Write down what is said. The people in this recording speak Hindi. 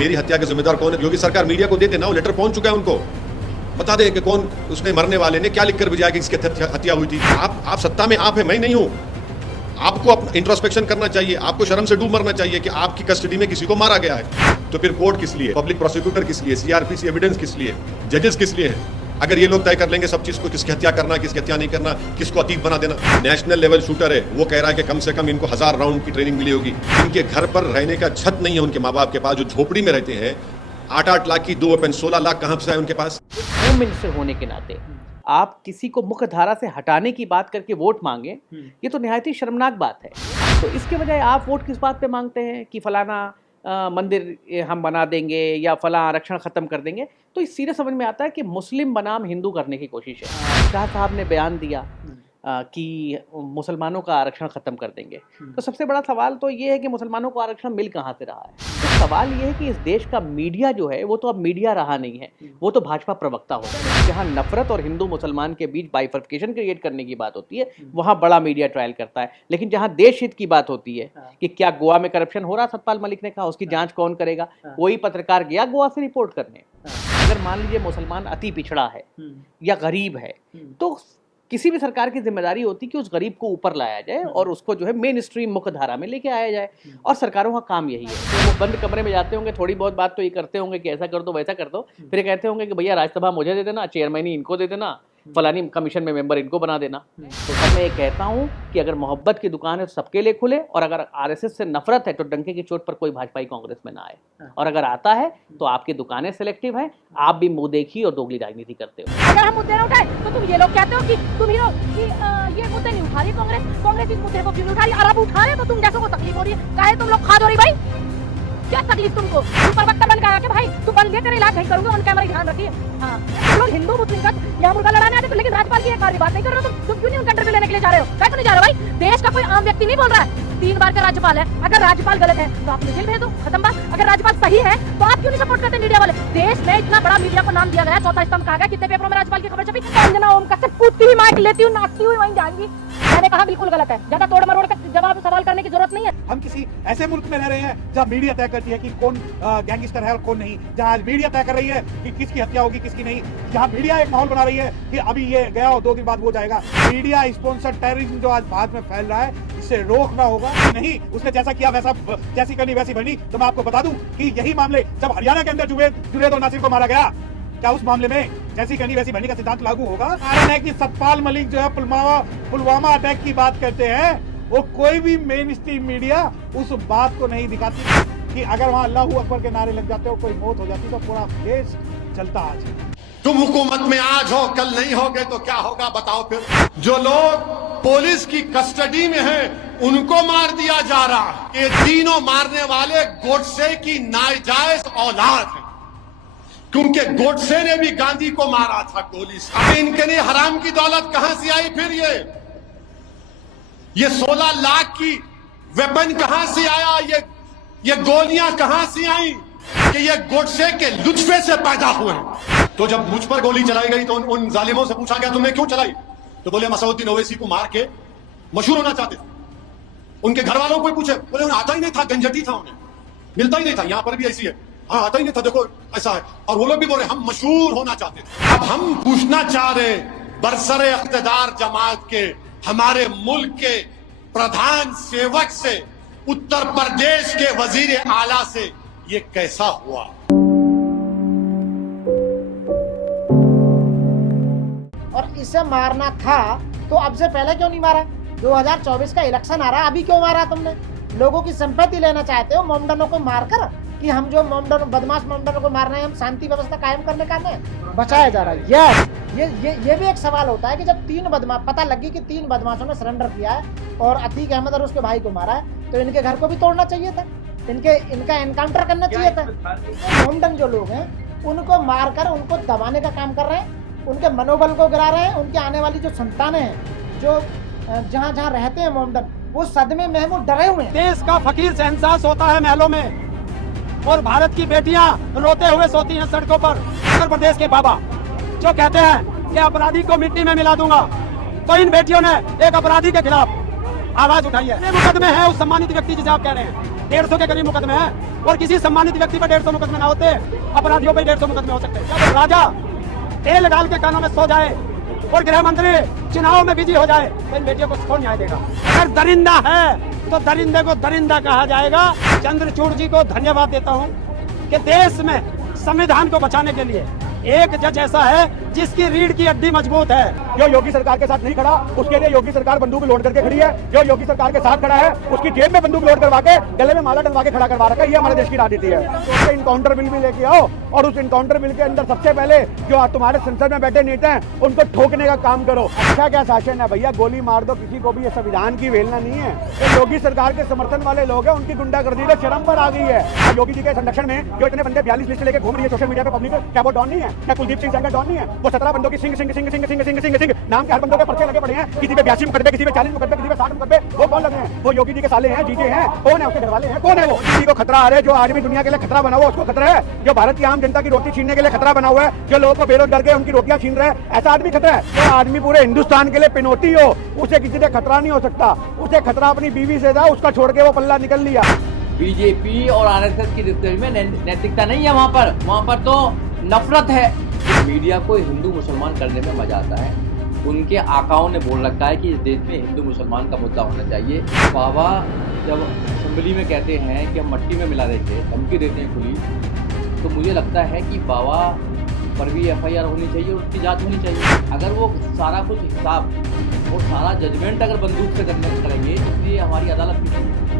मेरी हत्या के जिम्मेदार कौन है, योगी सरकार मीडिया को देते ना, वो लेटर पहुंच चुका है उनको, बता दे कि कौन उसने मरने वाले ने क्या लिखकर भेजा कि इसकी हत्या हुई थी। आप सत्ता में आप है, मैं नहीं हूं। आपको अपना इंट्रोस्पेक्शन करना चाहिए, आपको शर्म से डूब मरना चाहिए कि आपकी कस्टडी में किसी को मारा गया है। तो फिर कोर्ट किस लिए, पब्लिक प्रोसिक्यूटर किस लिए, सीआरपीसी एविडेंस किस लिए, जजेस किस लिए हैं? अगर ये लोग तय कर लेंगे सब चीज को, किसकी हत्या करना, किसकी हत्या नहीं करना, किसको अतीत बना देना। नेशनल लेवल शूटर है, वो कह रहा है कि कम से कम इनको 1000 राउंड की ट्रेनिंग मिली होगी। इनके घर पर रहने का छत नहीं है उनके माँ बाप के पास, जो झोपड़ी में रहते हैं। 8-8 लाख की 2 वेपन, 16 लाख कहाँ से है उनके पास। होम मिनिस्टर होने के नाते आप किसी को मुख्य धारा से हटाने की बात करके वोट मांगे, ये तो निहायत ही शर्मनाक बात है। तो इसके बजाय आप वोट किस बात पे मांगते हैं कि फलाना मंदिर हम बना देंगे या फला आरक्षण खत्म कर देंगे। तो इस सीधे समझ में आता है कि मुस्लिम बनाम हिंदू करने की कोशिश है। शाह साहब ने बयान दिया कि मुसलमानों का आरक्षण खत्म कर देंगे। तो सबसे बड़ा सवाल तो ये है कि मुसलमानों को आरक्षण मिल कहाँ से रहा है। तो सवाल ये है कि इस देश का मीडिया जो है वो तो अब मीडिया रहा नहीं है, वो तो भाजपा प्रवक्ता हो गया। जहाँ नफरत और हिंदू मुसलमान के बीच बाइफर्केशन क्रिएट करने की बात होती है, वहाँ बड़ा मीडिया ट्रायल करता है। लेकिन जहाँ देश हित की बात होती है कि क्या गोवा में करप्शन हो रहा, सतपाल मलिक ने कहा उसकी जांच कौन करेगा, कोई पत्रकार गया गोवा से रिपोर्ट करने। अगर मान लीजिए मुसलमान अति पिछड़ा है या गरीब है, तो किसी भी सरकार की जिम्मेदारी होती कि उस गरीब को ऊपर लाया जाए और उसको जो है मेन स्ट्रीम मुख्य धारा में लेके आया जाए। और सरकारों का काम यही है। तो वो बंद कमरे में जाते होंगे, थोड़ी बहुत बात तो ये करते होंगे कि ऐसा कर दो वैसा कर दो, फिर कहते होंगे कि भैया राज्यसभा मुझे दे देना, चेयरमैन इनको दे देना, फलानी कमीशन में मेंबर इनको बना देना। तो तब मैं ये कहता हूँ कि अगर मोहब्बत की दुकान है तो सबके लिए खुले, और अगर आरएसएस से नफरत है तो डंके की चोट पर कोई भाजपाई कांग्रेस में ना आए। और अगर आता है तो आपकी दुकानें सिलेक्टिव हैं, आप भी मुंह देखी और दोगली राजनीति करते हो। अगर हम मुद्दे न उठाए तो तुम ये लोग कहते हो कि तुम ये मुद्दे नहीं उठा रही कांग्रेस इस मुद्दे को क्यों नहीं उठा रही, और अब उठा रहे तो तुम जैसों को तकलीफ हो रही है। काहे तुम लोग खाद हो रही भाई, क्या तकलीफ तुमको? तुम प्रवक्ता बन गया कि भाई तू बन ले, तेरे इलाज नहीं करूंगा, ऑन कैमरा ध्यान रखिए। हाँ, तुम लोग हिंदू मुस्लिम का यहाँ मुर्गा लड़ाने आते, लेकिन राज्यपाल की एक बार भी बात नहीं कर रहे हो। तुम क्यों नहीं उनका इंटरव्यू लेने के लिए जा रहे हो? क्या नहीं जा रहे हो भाई? देश का कोई आम व्यक्ति नहीं बोल रहा है, 3 बार का राज्यपाल है। अगर राज्यपाल गलत है तो आप जेल भेज दो, खत्म बात। अगर राज्यपाल सही है तो आप क्यों नहीं सपोर्ट करते मीडिया वाले? देश में इतना बड़ा मीडिया को नाम दिया गया, चौथा स्तंभ कहा गया, कितने पेपरों में राज्यपाल की खबर छपी। अंजना ओम कश्यप कूदती हुई माइक लेती हुई नाचती हुई वहीं जाएंगी। मैंने कहा बिल्कुल गलत है, ज्यादा तोड़ मरोड़ का जवाब सवाल करने की जरूरत नहीं है। हम किसी ऐसे मुल्क में रह रहे हैं जहाँ मीडिया तय करती है कि कौन गैंगस्टर है और कौन नहीं, जहाँ आज मीडिया तय कर रही है कि किसकी हत्या होगी किसकी नहीं, जहाँ मीडिया एक माहौल बना रही है कि अभी ये गया और 2 दिन बाद वो जाएगा। मीडिया स्पॉन्सर्ड टेररिज्म जो आज भारत में फैल रहा है, इससे रोकना होगा। नहीं, उसने जैसा किया वैसा, जैसी करनी वैसी बनी। तो मैं आपको बता दूं कि यही मामले जब हरियाणा के अंदर जुनैद और नासिर को मारा गया, क्या उस मामले में जैसी करनी वैसी बनी का सिद्धांत लागू होगा? कारण है कि सतपाल मलिक जो है पुलवामा अटैक की बात करते हैं, वो कोई भी मेन स्ट्रीम मीडिया उस बात को नहीं दिखाती कि अगर वहाँ अल्लाहू अकबर के नारे लग जाते हो, कोई मौत हो जाती तो पूरा देश चलता। आज तुम हुकूमत में आज हो, कल नहीं होगे तो क्या होगा बताओ फिर। जो लोग पुलिस की कस्टडी में हैं, उनको मार दिया जा रहा है। ये तीनों मारने वाले गोडसे की नाजायज औलाद है, क्योंकि गोडसे ने भी गांधी को मारा था गोली से। अब इनके लिए हराम की दौलत कहां से आई? फिर ये 16 लाख की वेपन कहां से आया? ये गोलियां कहां से आई? कि ये गोडसे के लुत्फे से पैदा हुए। तो जब मुझ पर गोली चलाई गई तो उन जालिमों से पूछा गया तुमने क्यों चलाई? तो बोले मसऊद्दीन ओवैसी को मार के मशहूर होना चाहते थे। उनके घर वालों को पूछे, बोले उन्हें आता ही नहीं था, गंजटी था, उन्हें मिलता ही नहीं था। यहां पर भी ऐसी है, हाँ आता ही नहीं था, देखो ऐसा है। और वो लोग भी बोले हम मशहूर होना चाहते थे। अब हम पूछना चाह रहे बरसरे इख्तिदार जमात के, हमारे मुल्क के प्रधान सेवक से, उत्तर प्रदेश के वजीर आला से, ये कैसा हुआ? और इसे मारना था तो अब से पहले क्यों नहीं मारा? 2024 का इलेक्शन आ रहा है, अभी क्यों मारा तुमने? लोगों की संपत्ति लेना चाहते हो मोमडनों को मारकर, कि हम जो बदमाश मोमडनों को मार रहे हैं, हम शांति व्यवस्था कायम करने का नहीं बचाया जा रहा है। ये भी एक सवाल होता है कि जब 3 बदमाश पता लगी कि 3 बदमाशों ने सरेंडर किया है और अतीक अहमद और उसके भाई को मारा है, तो इनके घर को भी तोड़ना चाहिए था, इनका एनकाउंटर करना चाहिए था। मोमडन जो लोग हैं उनको मारकर उनको दबाने का काम कर रहे हैं, उनके मनोबल को गिरा रहे हैं। उनके आने वाली जो संतानें हैं, जो जहाँ जहाँ रहते हैं मोमडन, वो सदमे में वो डरे हुए हैं। देश का फकीर से एहसास होता है महलों में, और भारत की बेटियां रोते हुए सोती हैं सड़कों पर। उत्तर प्रदेश के बाबा जो कहते हैं कि अपराधी को मिट्टी में मिला दूंगा, तो इन बेटियों ने एक अपराधी के खिलाफ आवाज उठाई है। मुकदमे है उस सम्मानित व्यक्ति जिसे आप कह रहे हैं, 150 के करीब मुकदमे हैं और किसी सम्मानित व्यक्ति पर 150 मुकदमे ना होते, अपराधियों पर 150 मुकदमे हो सकते हैं। जब राजा तेल डाल के कानों में सो जाए और गृह मंत्री चुनाव में बिजी हो जाए तो इन बेटियों को कौन न्याय देगा? अगर दरिंदा है तो दरिंदे को दरिंदा कहा जाएगा। चंद्रचूड़ जी को धन्यवाद देता हूँ कि देश में संविधान को बचाने के लिए एक जज ऐसा है जिसकी रीढ़ की हड्डी मजबूत है। जो योगी सरकार के साथ नहीं खड़ा उसके लिए योगी सरकार बंदूक लोड करके खड़ी है, जो योगी सरकार के साथ खड़ा है उसकी जेब में बंदूक लोड करवा के गले में माला डलवा के खड़ा करवा रखा है। ये हमारे देश की राजनीति है। तो इनकाउंटर बिल भी लेके आओ और उस इनकाउंटर बिल के अंदर सबसे पहले जो तुम्हारे संसद में बैठे नेता हैं उनको ठोकने का काम करो। अच्छा क्या शासन है भैया, गोली मार दो किसी को भी, ये संविधान की वेलना नहीं है। ये योगी सरकार के समर्थन वाले लोग हैं, उनकी गुंडागर्दी तो शर्म पर आ गई है। योगी जी के संरक्षण में जो इतने बंदे 42 लिस्ट लेके घूम रही है सोशल मीडिया पे पब्लिक, क्या वो डॉन नहीं है? क्या कुलदीप सिंह डॉन नहीं है? वो 17 बंदों की सिंह सिंह सिंह सिंह सिंह सिंह सिंह सिंह नाम के हर बंदों के पर्चे लगे पड़े हैं। किसी पे 82 मुकदमे, किसी पे 40 मुकदमे, किसी पे 60 मुकदमे। वो कौन लगे हैं? वो योगी जी के साले हैं, जीजे हैं। कौन है? उसके घरवाले हैं। कौन है वो? किसी को खतरा आ रहा है, जो आदमी दुनिया के लिए खतरा बना हुआ उसको खतरा है, जो भारत की आम जनता की रोटी छीनने के लिए खतरा बना हुआ है, जो लोगों को बेरोजगार के उनकी रोटियां छीन रहे हैं, ऐसा आदमी खतरा है। जो आदमी पूरे हिंदुस्तान के लिए पिनौती हो, उसे किसी से खतरा नहीं हो सकता। उसे खतरा अपनी बीवी से था, उसका छोड़ के वो पल्ला निकल लिया। बीजेपी और आरएसएस की दृष्टि में नैतिकता नहीं है वहाँ पर तो नफरत है। मीडिया को हिंदू मुसलमान करने में मजा आता है। उनके आकाओं ने बोल रखा है कि इस देश में हिंदू मुसलमान का मुद्दा होना चाहिए। बाबा जब असेंबली में कहते हैं कि हम मट्टी में मिला देंगे, धमकी देते हैं खुली, तो मुझे लगता है कि बाबा पर भी FIR होनी चाहिए और उसकी जांच होनी चाहिए। अगर वो सारा कुछ हिसाब और सारा जजमेंट अगर बंदूक से करेंगे, इसलिए हमारी अदालत की